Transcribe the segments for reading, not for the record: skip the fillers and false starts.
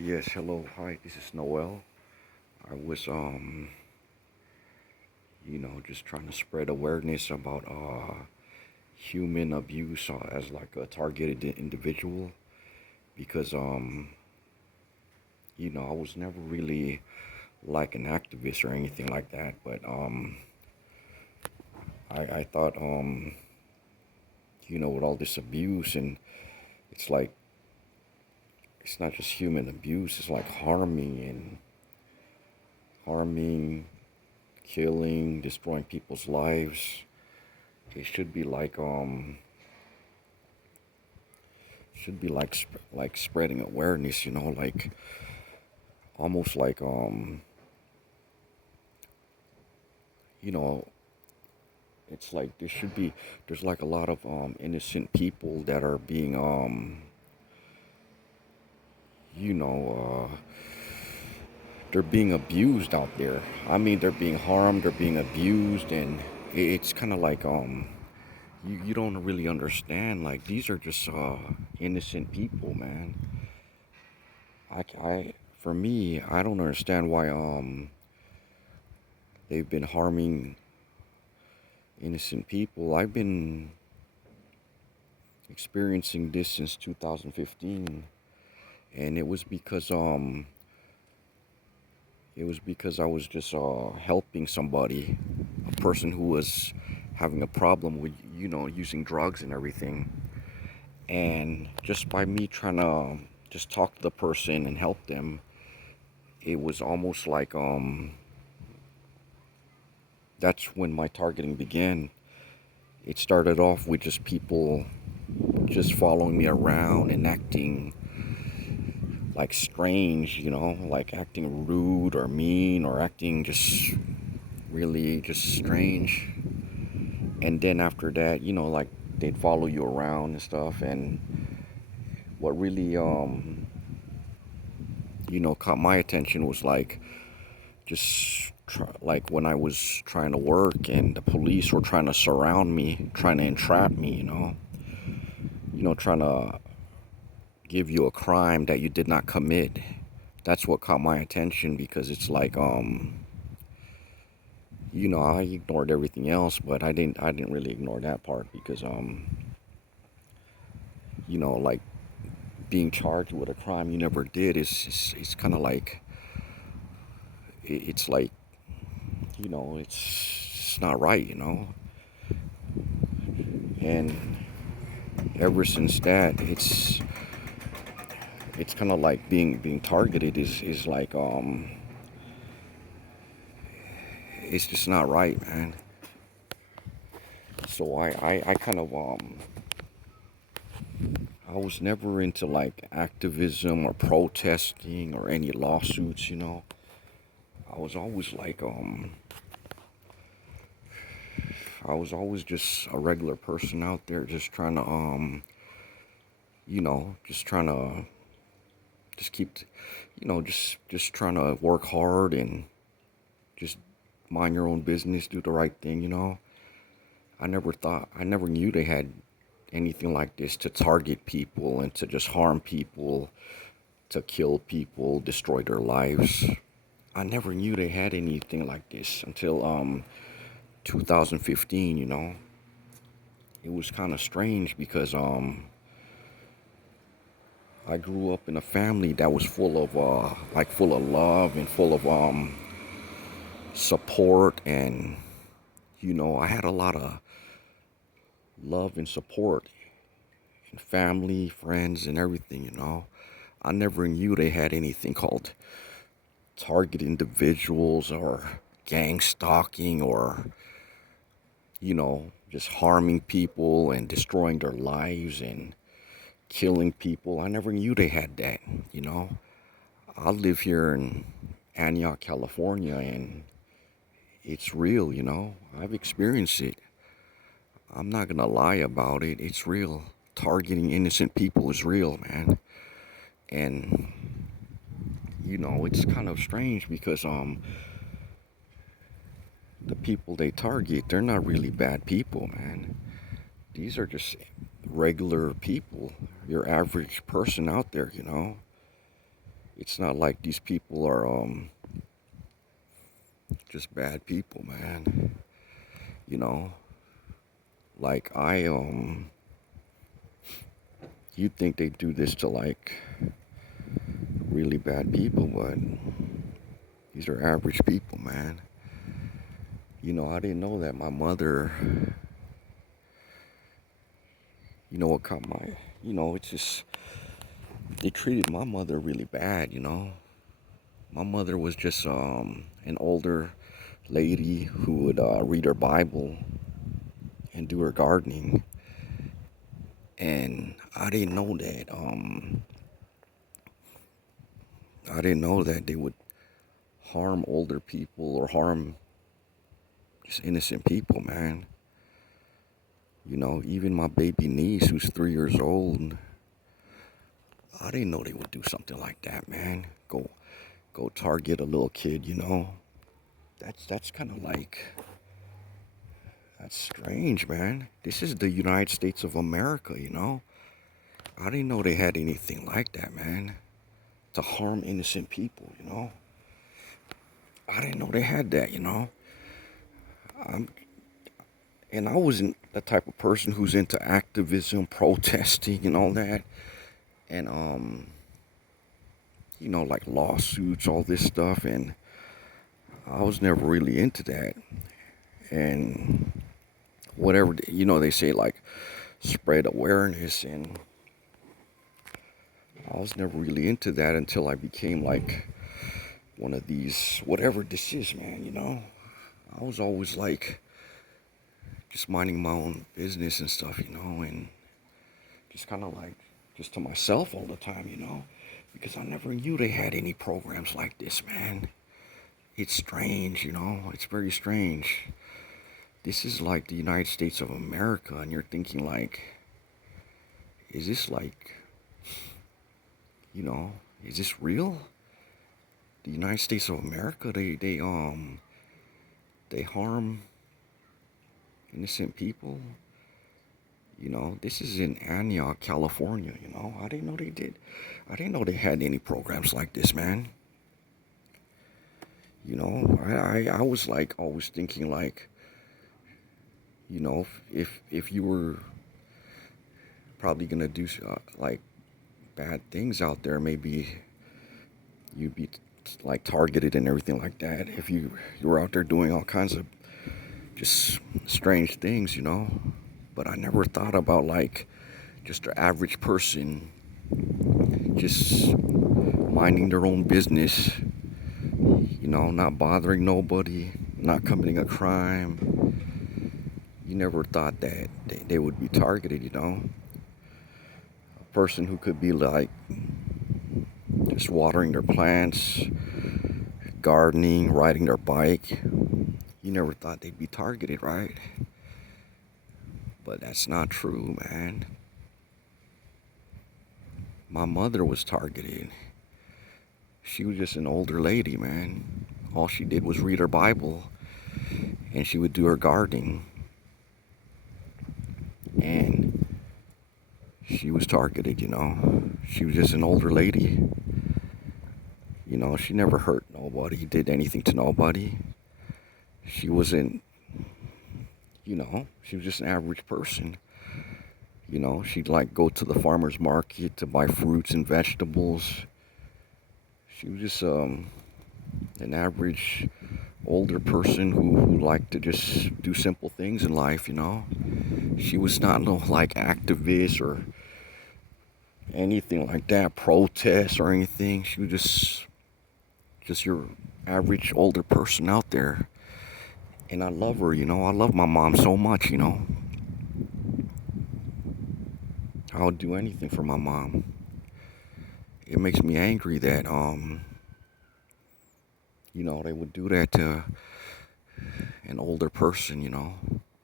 Yes, hello, hi, this is Noel. I was, just trying to spread awareness about, human abuse as like a targeted individual because, I was never really like an activist or anything like that, but, I thought, with all this abuse and it's like, it's not just human abuse, it's like harming, killing, destroying people's lives. It should be like spreading awareness, like almost like you know, it's like there's like a lot of innocent people that are being you know, they're being abused out there. I mean, they're being harmed, they're being abused, and it's kind of like you don't really understand. Like these are just innocent people, man. For me, I don't understand why they've been harming innocent people. I've been experiencing this since 2015, and it was because I was just helping somebody, a person who was having a problem with using drugs and everything, and just by me trying to just talk to the person and help them, it was almost like that's when my targeting began. It started off with just people just following me around and acting like strange, like acting rude or mean or acting just really just strange. And then after that, like they'd follow you around and stuff. And what really, caught my attention was like like when I was trying to work and the police were trying to surround me, trying to entrap me, trying to give you a crime that you did not commit. That's what caught my attention because it's like I ignored everything else, but I didn't really ignore that part because like being charged with a crime you never did is kind of like it's like it's not right, and ever since that it's kind of like being targeted is like it's just not right, man. So I kind of I was never into like activism or protesting or any lawsuits, I was always like I was always just a regular person out there just trying to just trying to just keep just trying to work hard and just mind your own business, do the right thing, I never knew they had anything like this to target people and to just harm people, to kill people, destroy their lives. I never knew they had anything like this until 2015, It was kind of strange because I grew up in a family that was full of full of love and full of support, and I had a lot of love and support and family, friends, and everything, I never knew they had anything called target individuals or gang stalking or just harming people and destroying their lives and killing people. I never knew they had that, you know. I live here in Antioch, California, and it's real, I've experienced it. I'm not gonna lie about it. It's real. Targeting innocent people is real, man. And it's kind of strange because the people they target, they're not really bad people, man. These are just regular people, your average person out there, It's not like these people are just bad people, man. You know, like you'd think they do this to like really bad people, but these are average people, man. I didn't know that my mother, what caught my, it's just, they treated my mother really bad. My mother was just an older lady who would read her Bible and do her gardening. And I didn't know that they would harm older people or harm just innocent people, man. Even my baby niece who's 3 years old, I didn't know they would do something like that, man. Go target a little kid. That's kind of like, that's strange, man. This is the United States of America. I didn't know they had anything like that, man. To harm innocent people. I didn't know they had that. Um, and I wasn't the type of person who's into activism, protesting, and all that. And like lawsuits, all this stuff, and I was never really into that. And whatever, they say like spread awareness, and I was never really into that until I became like one of these, whatever this is, man. I was always like just minding my own business and stuff, and just kind of like just to myself all the time, because I never knew they had any programs like this, man. It's strange. It's very strange. This is like the United States of America, and you're thinking like, is this like, you know, is this real? The United States of America, they harm innocent people. This is in Antioch, California. I didn't know they did. I didn't know they had any programs like this, man. I was like always thinking like, if you were probably gonna do like bad things out there, maybe you'd be like targeted and everything like that. If you were out there doing all kinds of just strange things. But I never thought about like just an average person just minding their own business, not bothering nobody, not committing a crime. You never thought that they would be targeted. A person who could be like just watering their plants, gardening, riding their bike. You never thought they'd be targeted, right? But that's not true, man. My mother was targeted. She was just an older lady, man. All she did was read her Bible and she would do her gardening. And she was targeted. She was just an older lady. She never hurt nobody, did anything to nobody. She wasn't, she was just an average person. She'd like go to the farmer's market to buy fruits and vegetables. She was just an average older person who liked to just do simple things in life. She was not no like activist or anything like that, protest or anything. She was just your average older person out there. And I love her. I love my mom so much. I would do anything for my mom. It makes me angry that they would do that to an older person,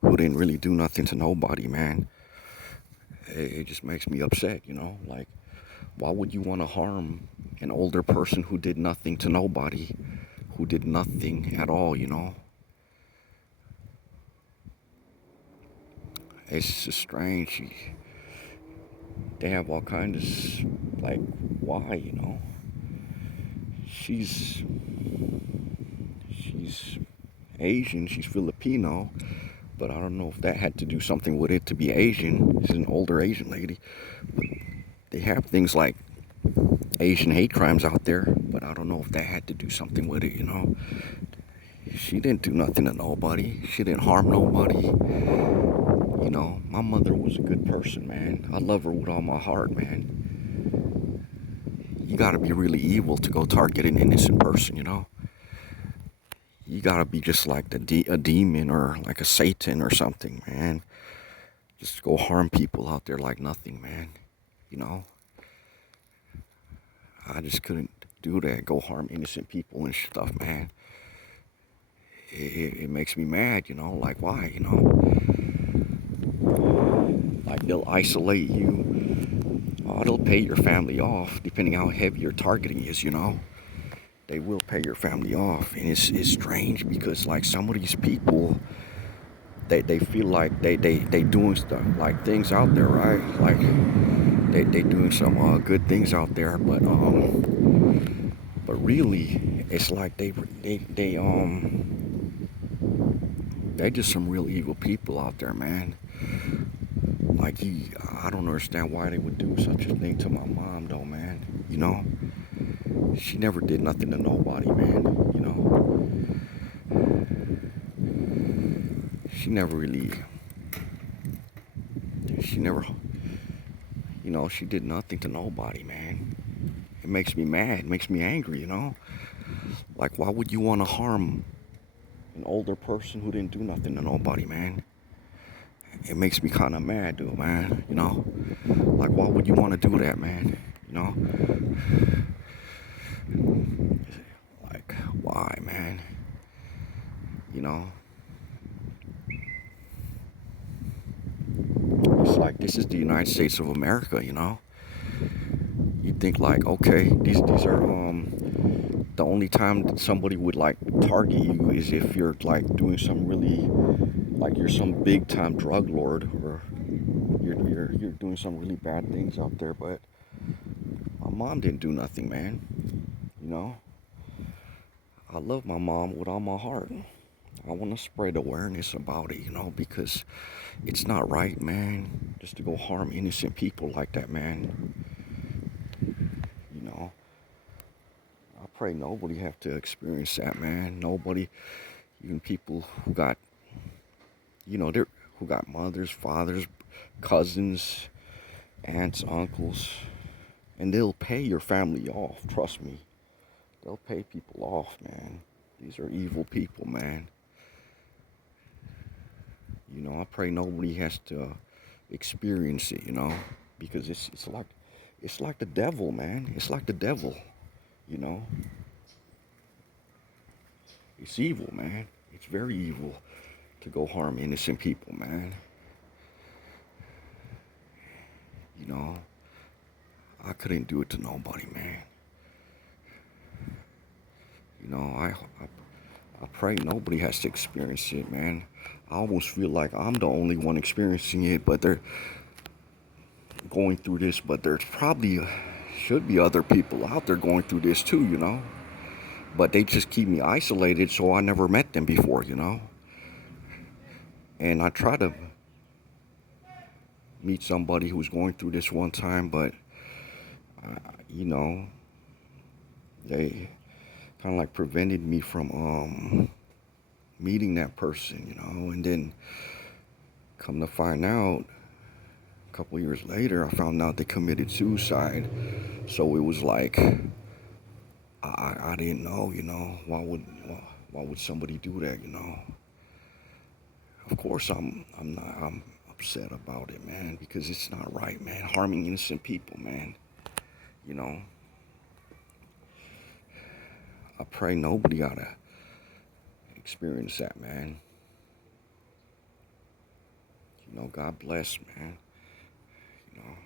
who didn't really do nothing to nobody, man. It just makes me upset. Like, why would you want to harm an older person who did nothing to nobody, who did nothing at all? It's just strange. They have all kinds of, like, why? she's she's Asian, she's Filipino, but I don't know if that had to do something with it to be Asian. She's an older Asian lady. But they have things like Asian hate crimes out there, but I don't know if that had to do something with it, you know. She didn't do nothing to nobody. She didn't harm nobody. You know, my mother was a good person, man. I love her with all my heart, man. You gotta be really evil to go target an innocent person, you know. You gotta be just like a demon or like a Satan or something, man. Just go harm people out there like nothing, man. You know, I just couldn't do that. Go harm innocent people and stuff, man. It makes me mad, you know. Like why, you know? Like they'll isolate you. Oh, they'll pay your family off depending how heavy your targeting is, you know. They will pay your family off, and it's strange because like some of these people, they feel like they doing stuff like things out there, right? Like they doing some good things out there, but really it's like they just some real evil people out there, man. Like I don't understand why they would do such a thing to my mom, though, man. You know, she never did nothing to nobody, man. You know, she never really, she never, you know, she did nothing to nobody, man. It makes me mad, it makes me angry, you know. Like, why would you want to harm an older person who didn't do nothing to nobody, man? It makes me kind of mad, dude, man. You know, like, why would you want to do that, man? You know, like, why, man? You know, it's like this is the United States of America, you know. You think like, okay, these are the only time that somebody would like target you is if you're like doing some really like you're some big time drug lord or you're doing some really bad things out there. But my mom didn't do nothing, man. You know, I love my mom with all my heart. I want to spread awareness about it, you know, because it's not right, man, just to go harm innocent people like that, man. You know, I pray nobody have to experience that, man. Nobody, even people who got, you know, they're who got mothers, fathers, cousins, aunts, uncles, and they'll pay your family off. Trust me, they'll pay people off, man. These are evil people, man. You know, I pray nobody has to experience it, you know, because it's like the devil, man. It's like the devil, you know. It's evil, man. It's very evil to go harm innocent people, man. You know, I couldn't do it to nobody, man. You know, I pray nobody has to experience it, man. I almost feel like I'm the only one experiencing it, but they're going through this, but there's probably should be other people out there going through this too, you know. But they just keep me isolated, so I never met them before, you know. And I try to meet somebody who's going through this one time, but you know, they kind of like prevented me from meeting that person, you know. And then come to find out, a couple years later, I found out they committed suicide. So it was like I didn't know, you know, why would somebody do that, you know? Of course, I'm upset about it, man, because it's not right, man. Harming innocent people, man. You know, I pray nobody gotta experience that, man. You know, God bless, man. You know.